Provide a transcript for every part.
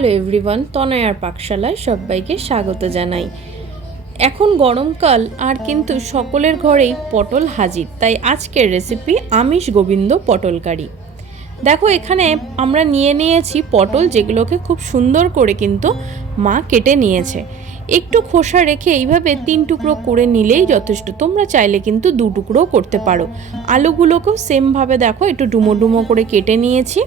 Hello everyone, তনয়ার পাকশালায় সবাইকে স্বাগত জানাই। এখন গরমকাল আর কিন্তু সকলের ঘরেই পটল হাজির, তাই আজকের রেসিপি আমিষ গোবিন্দ পটল কারি। দেখো এখানে আমরা নিয়েছি পটল, যেগুলোকে খুব সুন্দর করে কিন্তু মা কেটে নিয়েছে। একটু খোসা রেখে এইভাবে 3 টুকরো করে নিলেই যথেষ্ট। তোমরা চাইলে কিন্তু 2 টুকরো করতে পারো। আলুগুলোকেও সেমভাবে দেখো একটু ডুমো ডুমো করে কেটে নিয়েছি।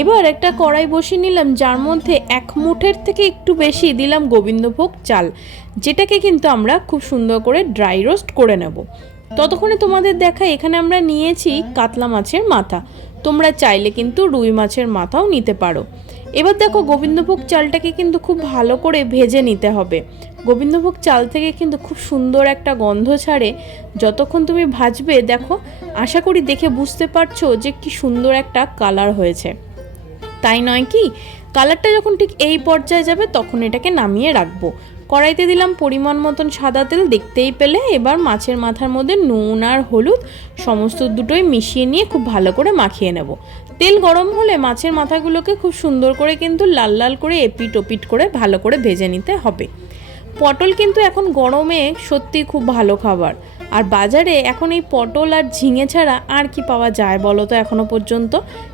এবার একটা কড়াই বসিয়ে নিলাম, যার মধ্যে 1 মুঠের থেকে একটু বেশি দিলাম গোবিন্দভোগ চাল, যেটাকে কিন্তু আমরা খুব সুন্দর করে ড্রাই রোস্ট করে নেব। ততক্ষণে তোমাদের দেখা এখানে আমরা নিয়েছি কাতলা মাছের মাথা। তোমরা চাইলে কিন্তু রুই মাছের মাথাও নিতে পারো। এবার দেখো গোবিন্দভোগ চালটাকে কিন্তু খুব ভালো করে ভেজে নিতে হবে। গোবিন্দভোগ চাল থেকে কিন্তু খুব সুন্দর একটা গন্ধ ছাড়ে যতক্ষণ তুমি ভাজবে। দেখো আশা করি দেখে বুঝতে পারছো যে কি সুন্দর একটা কালার হয়েছে, তাই নয় কি? কালারটা যখন ঠিক এই পর্যায়ে যাবে তখন এটাকে নামিয়ে রাখবো। কড়াইতে দিলাম পরিমাণ মতন সাদা তেল, দেখতেই পেলে। এবার মাছের মাথার মধ্যে নুন আর হলুদ সমস্ত দুটোই মিশিয়ে নিয়ে খুব ভালো করে মাখিয়ে নেব। তেল গরম হলে মাছের মাথাগুলোকে খুব সুন্দর করে কিন্তু লাল লাল করে এপিট ওপিট করে ভালো করে ভেজে নিতে হবে। পটল কিন্তু এখন গরমে সত্যি খুব ভালো খাবার। আর বাজারে এখন এই পটল আর ঝিঙে ছাড়া আর কি পাওয়া যায় বলো তো এখনো পর্যন্ত?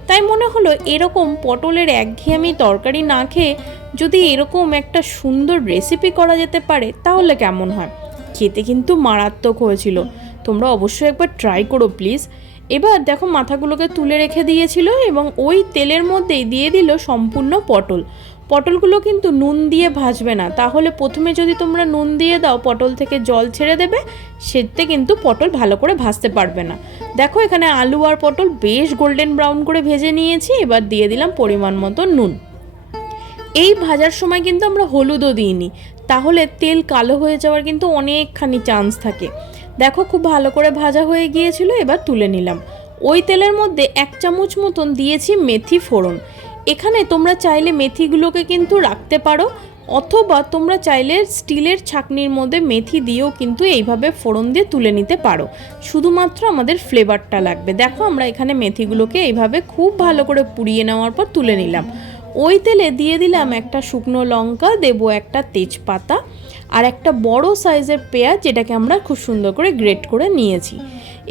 তাই মনে হলো এরকম পটলের একঘেয়েমি তরকারি না খেয়ে যদি এরকম একটা সুন্দর রেসিপি করা যেতে পারে তাহলে কেমন হয়। খেতে কিন্তু মারাত্মক হয়েছিল, তোমরা অবশ্যই একবার ট্রাই করো প্লিজ। এবার দেখো মাথাগুলোকে তুলে রেখে দিয়েছিল এবং ওই তেলের মধ্যেই দিয়ে দিল সম্পূর্ণ পটল। পটলগুলো কিন্তু নুন দিয়ে ভাজবে না, তাহলে প্রথমে যদি তোমরা নুন দিয়ে দাও পটল থেকে জল ছেড়ে দেবে, সেতে কিন্তু পটল ভালো করে ভাজতে পারবে না। দেখো এখানে আলু আর পটল বেশ গোল্ডেন ব্রাউন করে ভেজে নিয়েছি। এবার দিয়ে দিলাম পরিমাণ মতো নুন। এই ভাজার সময় কিন্তু আমরা হলুদও দিইনি, তাহলে তেল কালো হয়ে যাওয়ার কিন্তু অনেকখানি চান্স থাকে। দেখো খুব ভালো করে ভাজা হয়ে গিয়েছিল, এবার তুলে নিলাম। ওই তেলের মধ্যে 1 চামচ মতন দিয়েছি মেথি ফোড়ন। এখানে তোমরা চাইলে মেথিগুলোকে কিন্তু রাখতে পারো, অথবা তোমরা চাইলে স্টিলের ছাঁকনির মধ্যে মেথি দিয়েও কিন্তু এইভাবে ফোড়ন দিয়ে তুলে নিতে পারো। শুধুমাত্র আমাদের ফ্লেভারটা লাগবে। দেখো আমরা এখানে মেথিগুলোকে এইভাবে খুব ভালো করে পুড়িয়ে নেওয়ার পর তুলে নিলাম। ওই তেলে দিয়ে দিলাম একটা শুকনো লঙ্কা, দেবো একটা তেজপাতা আর একটা বড় সাইজের পেঁয়াজ, যেটাকে আমরা খুব সুন্দর করে গ্রেট করে নিয়েছি।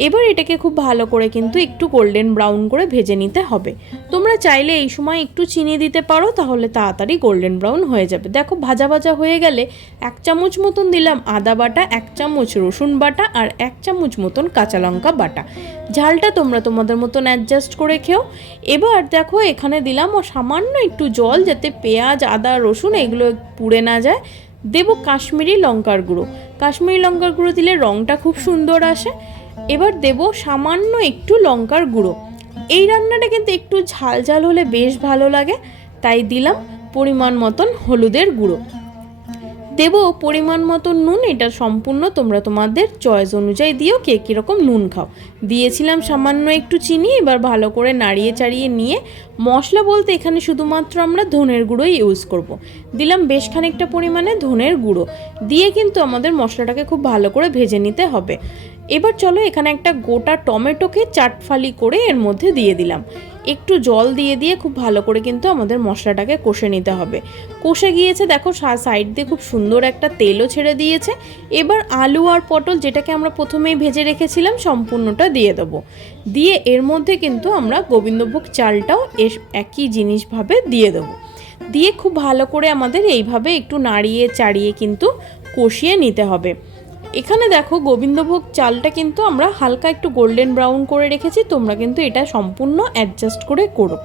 এবার এটাকে খুব ভালো করে কিন্তু একটু গোল্ডেন ব্রাউন করে ভেজে নিতে হবে। তোমরা চাইলে এই সময় একটু চিনি দিতে পারো, তাহলে তাড়াতাড়ি গোল্ডেন ব্রাউন হয়ে যাবে। দেখো ভাজা ভাজা হয়ে গেলে 1 চামচ মতন দিলাম আদা বাটা, 1 চামচ রসুন বাটা আর 1 চামচ মতন কাঁচা লঙ্কা বাটা। ঝালটা তোমরা তোমাদের মতন অ্যাডজাস্ট করে খেও। এবার দেখো এখানে দিলাম ও সামান্য একটু জল, যাতে পেঁয়াজ আদা রসুন এগুলো পুড়ে না যায়। দেবো কাশ্মীরি লঙ্কার গুঁড়ো। কাশ্মীরি লঙ্কার গুঁড়ো দিলে রঙটা খুব সুন্দর আসে। এবার দেব সামান্য একটু লঙ্কার গুঁড়ো। এই রান্নাটা কিন্তু একটু ঝাল ঝাল হলে বেশ ভালো লাগে, তাই দিলাম পরিমাণ মতন হলুদের গুঁড়ো। দেব পরিমাণ মতন নুন। এটা সম্পূর্ণ তোমরা তোমাদের চয়েস অনুযায়ী দিও, কে কীরকম নুন খাও। দিয়েছিলাম সামান্য একটু চিনি। এবার ভালো করে নাড়িয়ে চাড়িয়ে নিয়ে মশলা বলতে এখানে শুধুমাত্র আমরা ধনের গুঁড়োই ইউজ করব। দিলাম বেশ খানিকটা পরিমাণে ধনের গুঁড়ো দিয়ে কিন্তু আমাদের মশলাটাকে খুব ভালো করে ভেজে নিতে হবে। এবার চলো এখানে একটা গোটা টমেটোকে চাটফালি করে এর মধ্যে দিয়ে দিলাম। একটু জল দিয়ে দিয়ে খুব ভালো করে কিন্তু আমাদের মশলাটাকে কষে নিতে হবে। কষে গিয়েছে, দেখো সাইড দিয়ে খুব সুন্দর একটা তেলও ছেড়ে দিয়েছে। এবার আলু আর পটল, যেটাকে আমরা প্রথমেই ভেজে রেখেছিলাম, সম্পূর্ণটা দিয়ে দেবো। দিয়ে এর মধ্যে কিন্তু আমরা গোবিন্দভোগ চালটাও একই জিনিসভাবে দিয়ে দেবো। দিয়ে খুব ভালো করে আমাদের এইভাবে একটু নাড়িয়ে চাড়িয়ে কিন্তু কষিয়ে নিতে হবে। এখানে দেখো গোবিন্দভোগ চালটা কিন্তু আমরা হালকা একটু গোল্ডেন ব্রাউন করে রেখেছি, তোমরা কিন্তু এটা সম্পূর্ণ অ্যাডজাস্ট করে করো।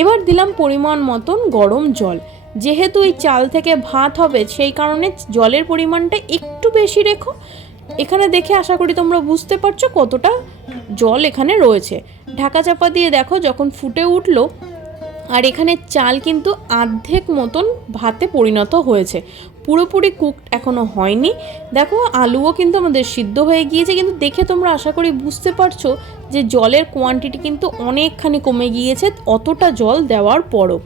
এবার দিলাম পরিমাণ মতন গরম জল। যেহেতু এই চাল থেকে ভাত হবে, সেই কারণে জলের পরিমাণটা একটু বেশি রেখো। এখানে দেখে আশা করি তোমরা বুঝতে পারছো কতটা জল এখানে রয়েছে। ঢাকা চাপা দিয়ে দেখো যখন ফুটে উঠলো, আর এখানে চাল কিন্তু অর্ধেক মতন ভাতে পরিণত হয়েছে, পুরোপুরি কুকড এখনও হয়নি। দেখো আলুও কিন্তু আমাদের সিদ্ধ হয়ে গিয়েছে, কিন্তু দেখে তোমরা আশা করি বুঝতে পারছো যে জলের কোয়ান্টিটি কিন্তু অনেকখানি কমে গিয়েছে অতটা জল দেওয়ার পরও।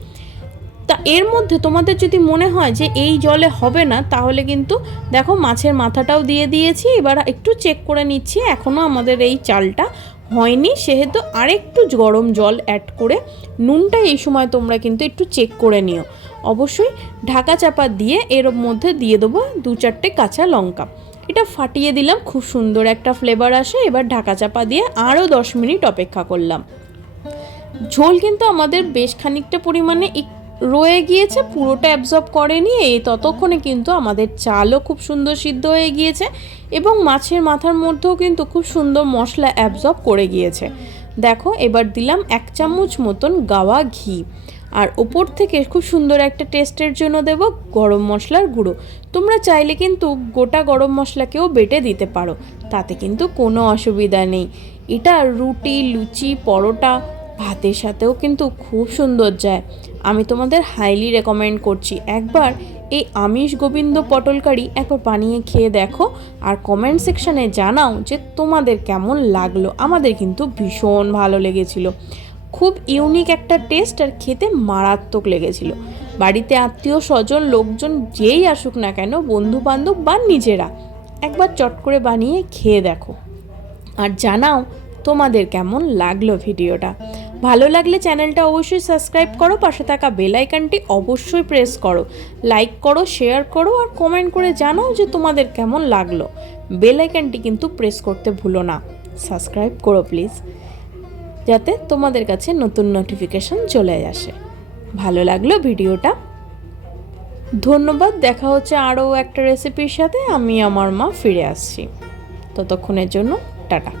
তা এর মধ্যে তোমাদের যদি মনে হয় যে এই জলে হবে না, তাহলে কিন্তু দেখো মাছের মাথাটাও দিয়ে দিয়েছি। এবার একটু চেক করে নিচ্ছি, এখনও আমাদের এই চালটা হয়নি সেহেতু আরেকটু গরম জল অ্যাড করে নুনটা এই সময় তোমরা কিন্তু একটু চেক করে নিও। অবশ্যই ঢাকা চাপা দিয়ে এর মধ্যে দিয়ে দেবো 2-4টে কাঁচা লঙ্কা। এটা ফাটিয়ে দিলাম, খুব সুন্দর একটা ফ্লেভার আসে। এবার ঢাকা চাপা দিয়ে আরও 10 মিনিট অপেক্ষা করলাম। ঝোল কিন্তু আমাদের বেশ খানিকটা পরিমাণে রয়ে গিয়েছে, পুরোটা অ্যাবজর্ব করেনি। ততক্ষণে কিন্তু আমাদের চালও খুব সুন্দর সিদ্ধ হয়ে গিয়েছে এবং মাছের মাথার মধ্যেও কিন্তু খুব সুন্দর মশলা অ্যাবজর্ব করে গিয়েছে। দেখো, এবার দিলাম 1 চামচ মতন গাওয়া ঘি, আর ওপর থেকে খুব সুন্দর একটা টেস্টের জন্য দেব গরম মশলার গুঁড়ো। তোমরা চাইলে কিন্তু গোটা গরম মশলাকেও বেটে দিতে পারো, তাতে কিন্তু কোনো অসুবিধা নেই। এটা রুটি, লুচি, পরোটা, ভাতের সাথেও কিন্তু খুব সুন্দর যায়। আমি তোমাদের হাইলি রেকমেন্ড করছি একবার এই আমিষ গোবিন্দ পটল কারি একবার বানিয়ে খেয়ে দেখো, আর কমেন্ট সেকশানে জানাও যে তোমাদের কেমন লাগলো। আমাদের কিন্তু ভীষণ ভালো লেগেছিল, খুব ইউনিক একটা টেস্ট, আর খেতে মারাত্মক লেগেছিল। বাড়িতে আত্মীয় স্বজন লোকজন যেই আসুক না কেন, বন্ধু বান্ধব বা নিজেরা, একবার চট করে বানিয়ে খেয়ে দেখো আর জানাও তোমাদের কেমন লাগলো ভিডিওটা। ভালো লাগলে চ্যানেলটা অবশ্যই সাবস্ক্রাইব করো, পাশে থাকা বেল আইকনটি অবশ্যই প্রেস করো, লাইক করো, শেয়ার করো আর কমেন্ট করে জানাও যে তোমাদের কেমন লাগলো। বেল আইকনটি কিন্তু প্রেস করতে ভুলো না, সাবস্ক্রাইব করো প্লিজ, যাতে তোমাদের কাছে নতুন নোটিফিকেশন চলে আসে। ভালো লাগলো ভিডিওটা, ধন্যবাদ। দেখা হচ্ছে আরও একটা রেসিপির সাথে। আমি আমার মা ফিরে আসছি, ততক্ষণের জন্য টাটা।